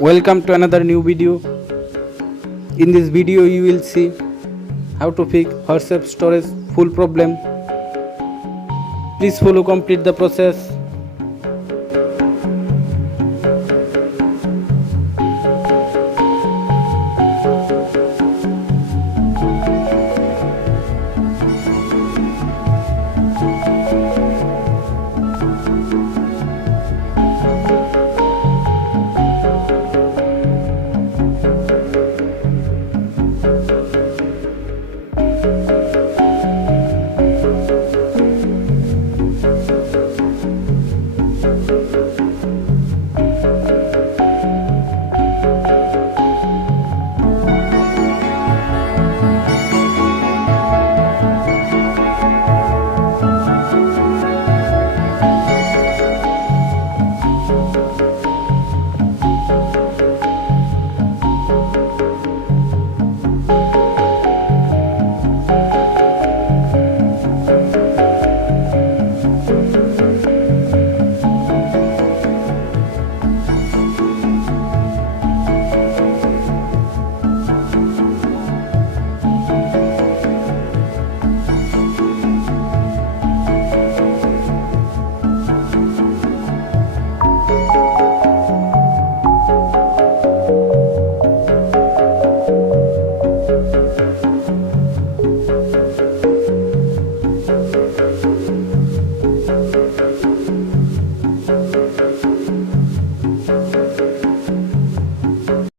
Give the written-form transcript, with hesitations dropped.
Welcome to another new video. In this video you will see how to fix WhatsApp storage full problem. Please follow complete the process.